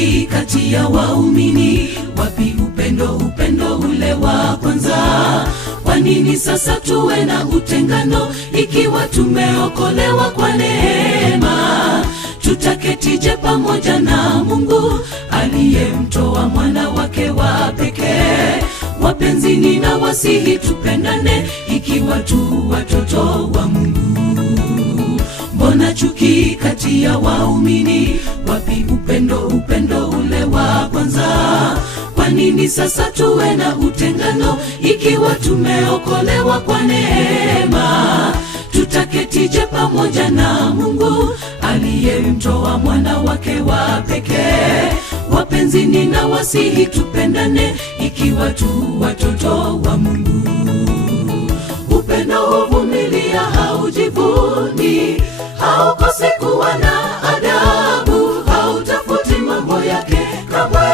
chuki kati ya waumini? Wapi upendo ule wa kwanza? Kwa nini sasa tuwe na utengano ikiwa tumeokolewa kwa neema? Tutaketije pamoja na Mungu aliyemtoa mwana wake wa pekee? Wapenzi, ninawasihi tupendane ikiwa tu watoto wa Mungu. Mbona chuki kati ya waumini? Wapi upendo ule wa kwanza? Kwa nini sasa tuwe na utengano ikiwa tumeokolewa kwa neema? Tutaketije pamoja na Mungu aliyemtoa mwana wake wa pekee? Wapenzi, ninawasihi tupendane ikiwa tu watoto wa Mungu. Upendo huvumilia, haujivuni, haukosi kuwa na adabu, hautafuti mambo yake kamwe,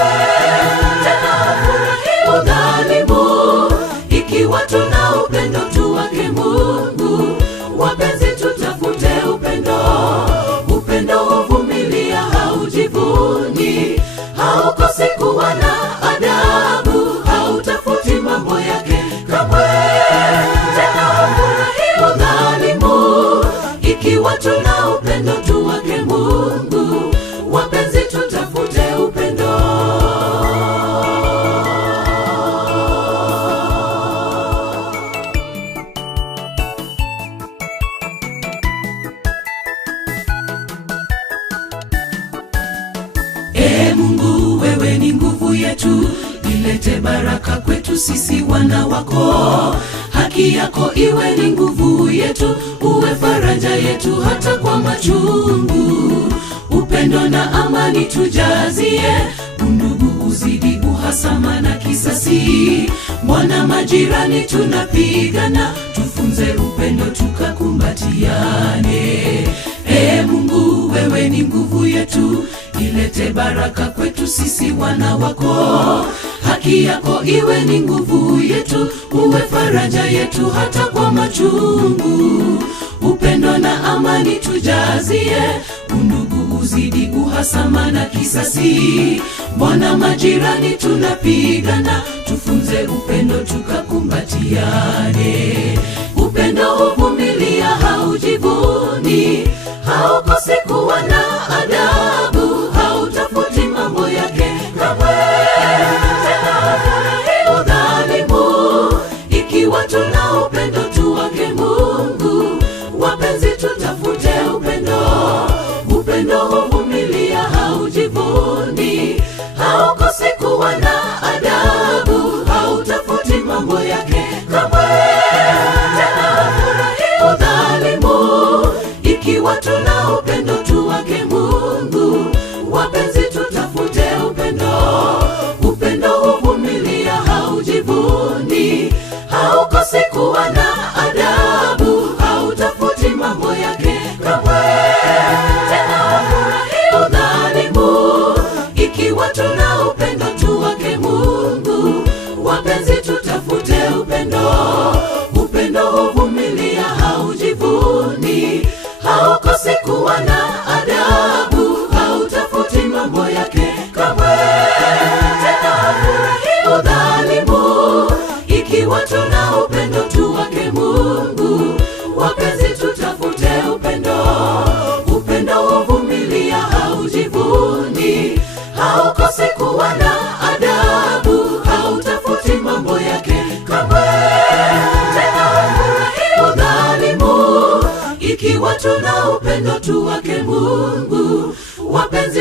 tena hafurahi udhalimu. Ikiwa tuna upendo tu wake Mungu, wapenzi, tutafute upendo. Upendo huvumilia, haujivuni, haukosi kuwa na adabu, hautafuti mambo yake kamwe, tena hafurahi udhalimu. Ikiwa tuna upendo tu wake Mungu, wapenzi, tutafute upendo. Mungu, wewe ni nguvu yetu, ilete baraka kwetu sisi wana wako. Haki yako iwe ni nguvu yetu, uwe faraja yetu hata kwa machungu. Upendo na amani tujazie, undugu uzidi, uhasama na kisasi. Mwana majirani tunapigana, tufunze upendo tukakumbatiane. Mungu, wewe ni nguvu yetu, ilete baraka kwetu sisi wana wako. Haki yako iwe ni nguvu yetu, uwe faraja yetu hata kwa machungu. Upendo na amani tujazie, undugu uzidi, uhasama na kisasi. Mwana majirani tunapigana, tufunze upendo tukakumbatiane. Upendo huvumilia, haujivuni, haukosi kuwa na adabu, hautafuti mambo yake kamwe, tena hafurahi udhalimu. Ikiwa tuna upendo tu wake Mungu, wapenzi, tutafute upendo. Upendo huvumilia, haujivuni, haukosi kuwa na adabu, hautafuti mambo yake kamwe, tena hafurahi udhalimu. Ikiwa tuna upendo tu wake Mungu, wapenzi, tutafute upendo. Upendo huvumilia, haujivuni, haukosi kuwa na adabu, hautafuti mambo yake kamwe, tena hafurahi udhalimu. Ikiwa tuna upendo tu wake Mungu, wapenzi, tutafute upendo. Upendo huvumilia, haujivuni, haukosi kuwa na adabu, hautafuti mambo yake kamwe, tena hafurahi udhalimu. Ikiwa tuna upendo tu wake Mungu, wapenzi, tutafute upendo. Upendo huvumilia, haujivuni, haukosi kuwa na adabu, hautafuti mambo yake kamwe, tena hafurahi udhalimu. Ikiwa tuna upendo tu wake Mungu, wapenzi,